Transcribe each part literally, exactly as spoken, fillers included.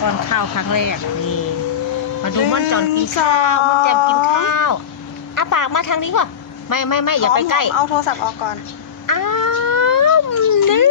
ป้อนข้าวครั้งแรกนี่มาดูม่อนจอนกินข้าวม่อนแจมกินข้าวอ้าปากมาทางนี้ก่อนไม่ไม่ไม่อย่าไปใกล้เอาโทรศัพท์ออกก่อนอ้าวนี่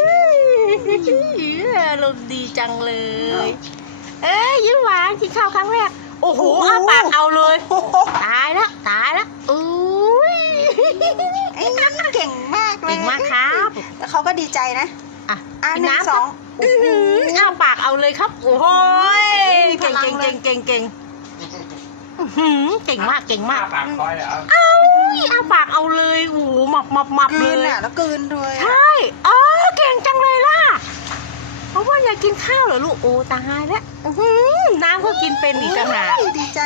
ลมดีจังเลยเอ้ยยิ้มหวานกินข้าวครั้งแรกโอ้โหอ้าปากเอาเลยตายละตายละอุ้ยไอ้นี่เก่งมากเลยเก่งมากครับแล้วเขาก็ดีใจนะอ่ะกินน้ำสองอ้าปากเอาเลยครับโอ้โหเก่งเก่งเก่งเก่งเก่งเก่งมากเก่งมากปากคอยเหรอเอ้ยอ้าปากเอาเลยโอ้โหหมับหมับหมับเลยอ่ะแล้วกลืนด้วยใช่เออเก่งจังเลยล่ะเพราะว่าอยากกินข้าวเหรอลูกโอ้ตายแล้วน้ำก็กินเป็นอีกต่างหากดีใจ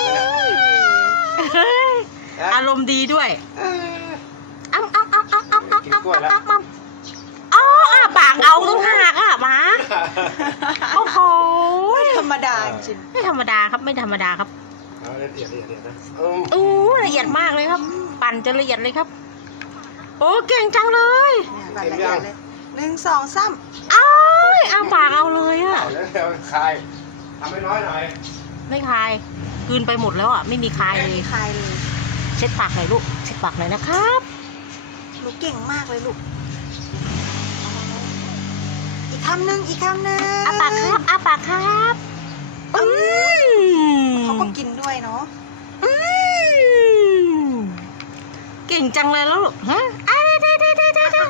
อารมณ์ดีด้วยอ้ำอ้ำอ้ำอ้ำอ้ำอ้ำอ้ำอ้ำอ้ำอ๋อปากเอาต้องหักอ่ะหมาโอ้โหไม่ธรรมดาจริงไม่ธรรมดาครับไม่ธรรมดาครับละเอียดละเอียดนะโอ้ละเอียดมากเลยครับ ปั่นจนละเอียดเลยครับโอ้เก่งจังเลยปั่นละเอียดเลยหนึ่งสองสามอ้าวเอาปากเอาเลยอ่ะแล้วคายทำให้น้อยหน่อยไม่คายคืนไปหมดแล้วอ่ะไม่มีคายเลยคายเลยเช็ดปากหน่อยลูกเช็ดปากหน่อยนะครับลูกเก่งมากเลยลูกอีกคำหนึ่งอีกคำหนึ่งอาปากครับอาปากครับอืมเขาก็กินด้วยเนาะอืมเก่งจังเลยแล้วลูกฮะอ่าเด้เด้เด้เด้เด้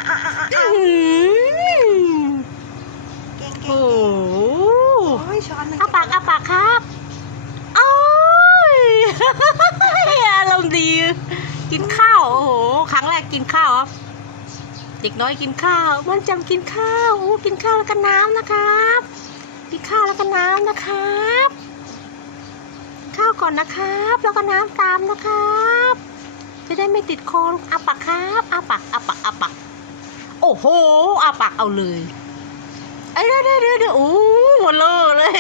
เก่งเก่งโอ้โอ้ยช้อนหนึ่งอาปากอาปากครับโอ้ยอารมณ์ดีกินข้าวโอ้โหครั้งแรกกินข้าวครับเด็กน้อยกินข้าวมันจำกินข้าวโอ้กินข้าวแล้วก็น้ำนะครับกินข้าวแล้วก็น้ำนะครับข้าวก่อนนะครับแล้วก็น้ำตามนะครับจะได้ไม่ติดคออาปากครับอาปากอาปากอาปากโอ้โหอาปากเอาเลยเอ้ยเดี๋ยวเดี๋ยวเดี๋ยวโอ้หมดเลย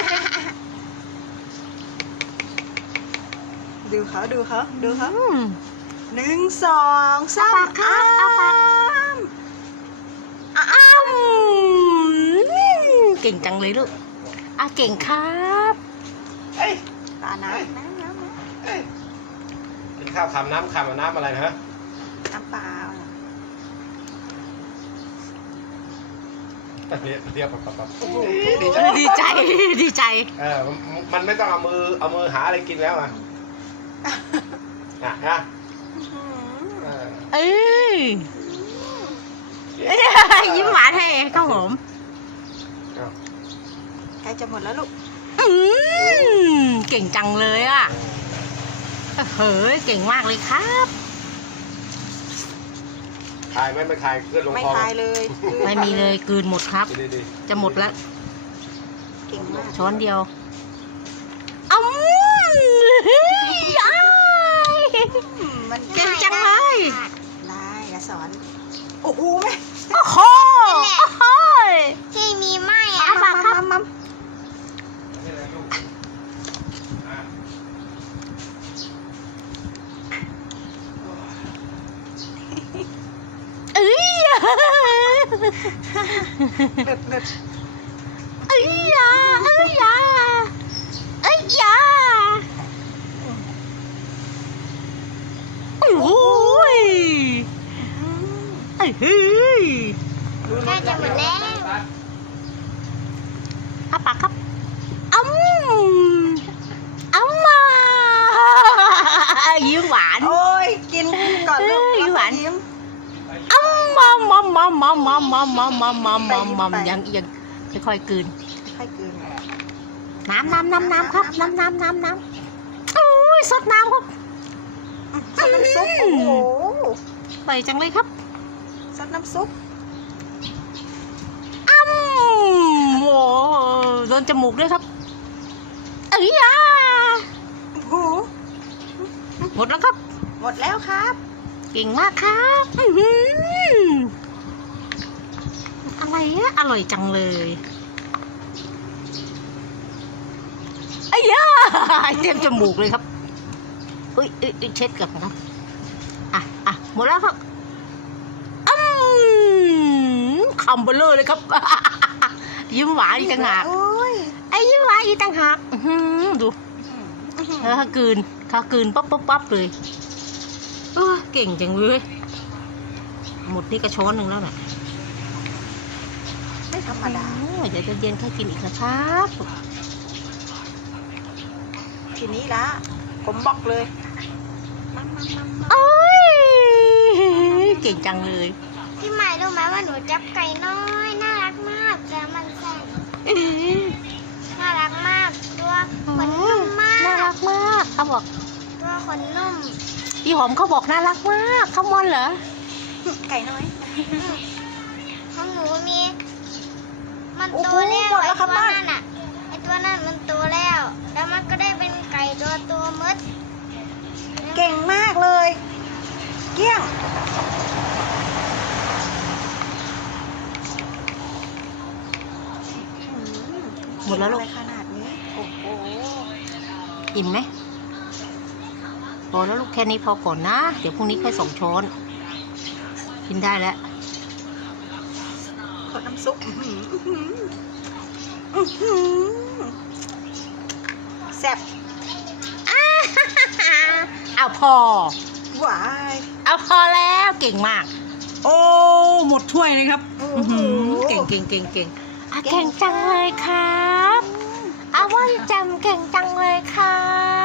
ดูเขาดูเขาดูเขาหนึ่งสองสามครับอาปากอ้าวเก่งจังเลยลูกอาเก่งครับเอ้ยตาน้ำน้ำน้ำกินข้าวคำน้ำคำน้ำอะไรนะฮะน้ำเปล่าเรียบเรียบปับปับดีใจดีใจดีใจเออมันไม่ต้องเอามือเอามือหาอะไรกินแล้วอ่ะอ่ะฮะเอ้ยยิ้มหวานให้ข้าวหอมใกล้จะหมดแล้วลูกเก่งจังเลยอ่ะเฮ้ยเก่งมากเลยครับคายไม่ไม่คายเกินลงคอไม่คายเลยไม่มีเลยกลืนหมดครับจะหมดแล้วเก่งมากช้อนเดียวอ้าวเก่งจังเลยได้อย่าสอนโอ้โหแม่โอ้โหที่มีไหมอ่ะปากครับมัมเอ้ยเด็ดเด็ดเอ้ยยาเอ้ยยาเอ้ยยาโอ้ยเฮ้ยใกล้จะหมดแล้วอาปากครับอ้ำอ้ำมายิ้มหวานโอ้ยกินก่อนลูกยิ้มหวานยิ้มอ้ำมัมมัมมัมมัมมัมมัมมัมมัมมัมมัมมัมยังยังค่อยๆกลืนค่อยกลืนน้ำน้ำน้ำน้ำครับน้ำน้ำน้ำน้ำโอ้ยซดน้ำครับซดน้ำซุปโอ้โหไปจังเลยครับซดน้ำซุปอ้ำโอ้โดนจมูกด้วยครับเอ้ยอ่ะโอ้โหหมดแล้วครับหมดแล้วครับเก่งมากครับอะไรอะอร่อยจังเลยไอ้ย่าเต็มจมูกเลยครับอุ้ยอุ้ยเช็ดก่อนครับอ่ะอ่ะหมดแล้วครับอืมคำเบลอเลยครับยิ้มหวานอีกต่างหากไอ้อ้ยิ้มหวานอีกต่างหากอื้อหือดูแล้วเขากลืนเขากลืนป๊อบป๊อบป๊อบเลยเออเก่งจังเลยหมดนี่กระช้อนหนึ่งแล้วน่ะไม่ธรรมดาโอ้ยเดี๋ยวจะเย็นค่อยกินอีกนะครับทีนี้ละผมบอกเลยมามามามาโอ้ยเก่งจังเลยพี่ใหม่รู้ไหมว่าหนูจับไก่น้อยน่ารักมากแต่มันแสบน่ารักมากตัวขนนุ่มมาน่ารักกมากเขาบอกตัวขนนุ่มพี่หอมเขาบอกน่ารักมากเขามอนเหรอไก่น้อยของหนูมี มันโอ้โตโหแล้วหมดไอแล้วครับตัวบ้านนั่นอ่ะไอตัวนั่นมันโตแล้ว แล้วมันก็ได้เป็นไก่ตัวตัวมดเก่งมากเลย เกี้ยงหมดแล้วลูกอะไรขนาดนี้ โอ้โหอิ่มไหมพอแล้วลูกแค่นี้พอก่อนนะ เดี๋ยวพรุ่งนี้ค่อยสองช้อน กินได้แล้วขอน้ำซุปอื้อหืออื้อหือแซ่บเอาพอหวายเอาพอแล้วเก่งมาก โอ้หมดถ้วยเลยครับโอ้อื้อโหหือเก่งเก่งเก่งเก่งอ่ะเก่งจังเลยครับอาว่านจำเก่งจังเลยครับ